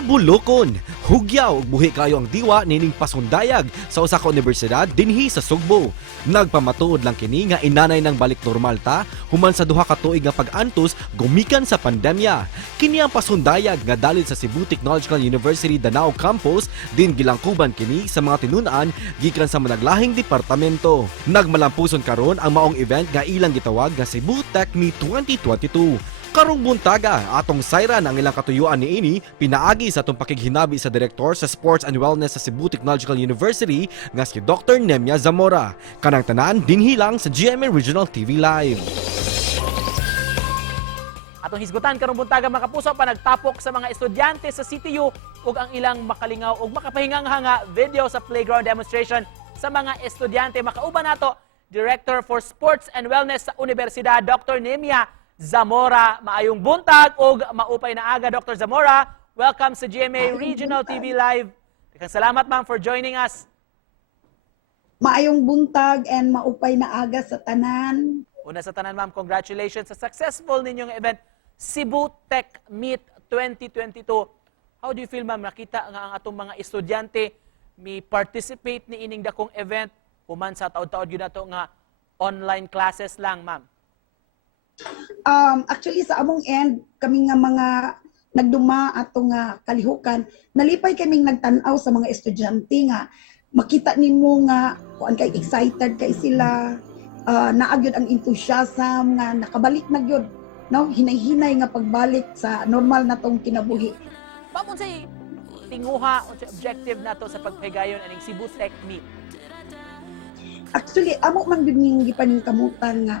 Mabulokon, hugyaw ug buhi kayo ang diwa nining pasundayag sa usa ka universidad dinhi sa Sugbo. Nagpamatuod lang kini nga inanay ng balik normal ta human sa duha ka tuig nga pag-antos gumikan sa pandemya. Kini ang pasundayag nga dalit sa Cebu Technological University Danao Campus din gilangkuban kini sa mga tinun-an gikan sa managlahing departamento. Nagmalampuson karon ang maong event nga ilang gitawag nga Cebu Tech Meet 2022. Karong buntaga, atong sayran ang ilang katuyuan niini pinaagi sa atong pakighinabi sa direktor sa Sports and Wellness sa Cebu Technological University nga si Dr. Nemia Zamora. Kanang tanan dinhi lang sa GMA Regional TV Live. Atong hisgutan karong buntaga mga kapuso pa nagtapok sa mga estudyante sa CTU ug ang ilang makalingaw ug makapahingang-hanga video sa playground demonstration sa mga estudyante. Makauban nato Director for Sports and Wellness sa Universidad Dr. Nemia Zamora. Maayong buntag ug maupay na aga Dr. Zamora. Welcome sa GMA Regional TV Live. Salamat ma'am for joining us. Maayong buntag and maupay na aga sa tanan. Una sa tanan ma'am, congratulations sa successful ninyong event Cebu Tech Meet 2022. How do you feel ma'am nakita nga ang atong mga estudyante mi participate ni ining dakong event human sa taud-taud gyud nato nga online classes lang ma'am? Actually sa among end kami nga mga nagduma ato nga kalihukan, nalipay kaming nagtan-aw sa mga estudyante nga makita nimo nga kuan kay excited kay sila, naagyod ang enthusiasm nga nakabalik na gyud, no, hinay-hinay nga pagbalik sa normal na tong kinabuhi. Ma'am unsay tinguha unsay objective nato sa pagpahigayon aning Cebu Tech Meet? Actually amo man gyud ning gipaningkamutan nga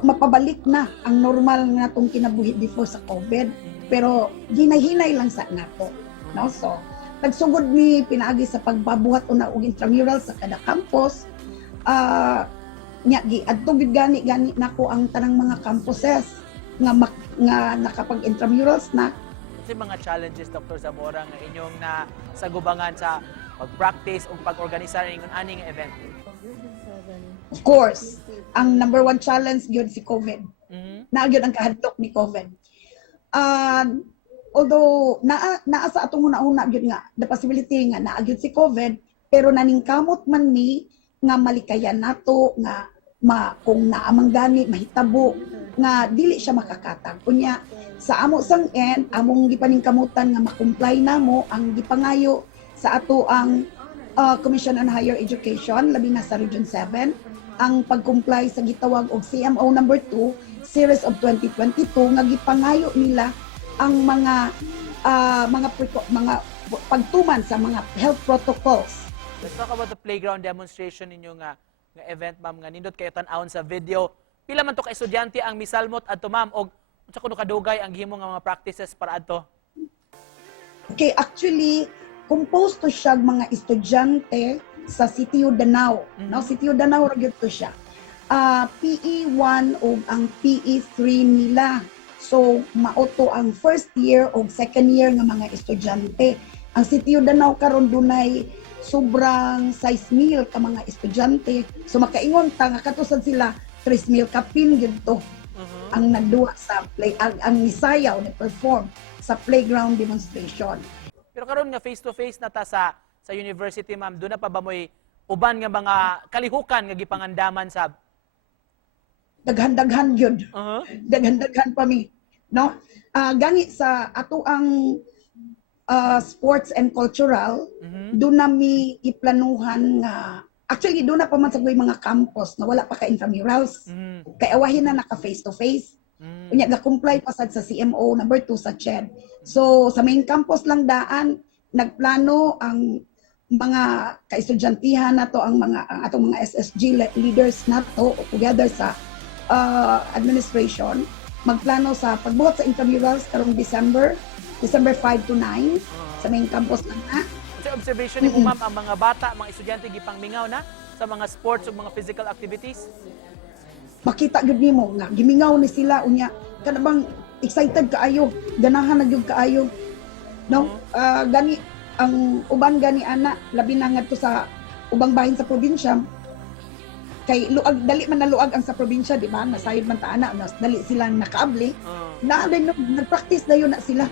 mapabalik na ang normal nga tong kinabuhi before sa COVID, pero hinay-hinay lang sa nato, no? So nagsugod mi pinaagi sa pagbabuhat una og intramural sa kada campus, nya gi adto gid gani nako ang tanang mga campuses nga nakapag intramurals na. Unsay mga challenges Dr. Zamora nga inyong na sagubangan sa pag-practice o pag-organisa ning aning event? Of course, ang number one challenge gyud si COVID. Nagyud ang kahadlok ni COVID. Although naa sa atong una-una gyud nga the possibility nga naa gyud si COVID, pero naningkamot man ni nga malikayan nato nga kung naamang gani mahitabo nga dili siya makakatag. Kunya sa amo sang end among gipaningkamutan nga makomply namo ang gipangayo sa ato ang Commission on Higher Education labi na sa Region 7 ang pag-comply sa gitawag og CMO number 2 series of 2022 nga gipangayo nila ang mga pagtuman sa mga health protocols. Let's talk about the playground demonstration ninyo nga event ma'am nga nindot kayo tan-awon sa video. Pila man to ka estudyante ang misalmot adto ma'am og unsa kuno kadugay ang gihimo nga mga practices para adto? Okay, actually composed to siya mga estudyante sa CTU Danao. No, CTU Danao ra gyud to siya. PE1 o ang PE3 nila. So mauto ang first year o second year nga mga estudyante. Ang CTU Danao karon dunay sobrang 6,000 ka mga estudyante. So makaingon ta nga katusad sila 3,000 ka pin gyud to. Ang nagduha sa ang misayaw ni perform sa playground demonstration. Pero karon nga face to face na ta sa university ma'am, doon na pa ba mo'y uban nga mga kalihukan nga gipangandaman sa daghan-daghan gyud. Daghan-daghan pa mi, no? Gani sa ato ang sports and cultural, doon na mi iplanuhan nga actually doon na pa man sa mga campus na wala pa ka intramurals. Kay awahin na naka face to face. Unya ga-comply pa sad sa CMO number 2 sa CHED. So sa main campus lang daan nagplano ang mga kaestudyanthan nato ang atong mga SSG leaders nato together sa administration magplano sa pagbuhat sa intramurals karong December 5 to 9 sa main campus lang na. Sa observation ni mo ma'am ang mga bata, mga estudyante gipangmingaw na sa mga sports ug mga physical activities? Makita gyud nimo nga gimingaw ni sila unya kada bang excited kaayo, ganahan na gyud kaayo, no? Gani ang uban gani ana labi na ngadto sa ubang bahin sa probinsya kay luag dali man naluag ang sa probinsya, di ba? Nasayod man ta ana, dali sila nakaabli. Na nagpractice dayon na sila.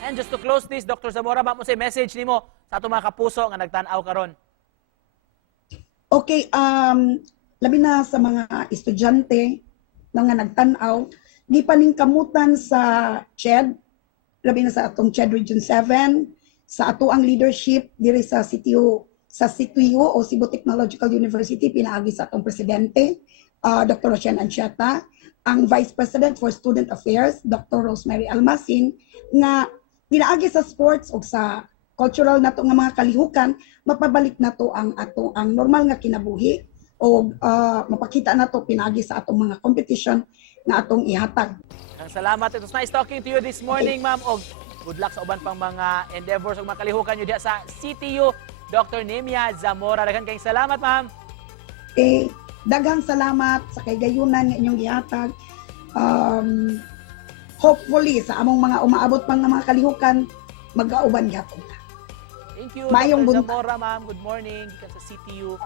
And just to close this, Dr. Zamora, ba mo say message nimo sa atong mga kapuso nga nagtan-aw karon? Okay, labi na sa mga estudyante na nga nagtanaw, di pa ning kamutan sa CHED, labi na sa atong CHED Region 7, sa ato ang leadership diri sa CTU o Cebu Technological University, pinaagi sa atong presidente, Dr. Roshan Anchiata, ang Vice President for Student Affairs, Dr. Rosemary Almasin, nga pinaagi sa sports o sa cultural nato nga mga kalihukan, mapabalik nato ang normal nga kinabuhi o mapakita nato pinagi sa atong mga competition na atong ihatag. Ang salamat. It was nice talking to you this morning, ma'am. Og good luck sa uban pang mga endeavors o mga kalihukan nyo diya sa CTU, Dr. Nemia Zamora. Daghang kayong salamat, ma'am. Daghang salamat sa kaygayunan nga inyong gihatag. Hopefully sa among mga umaabot pang mga kalihukan, mag-auban gyapon. Thank you, Mayong Dr. buntag. Zamora, ma'am. Good morning. Gikan sa CTU.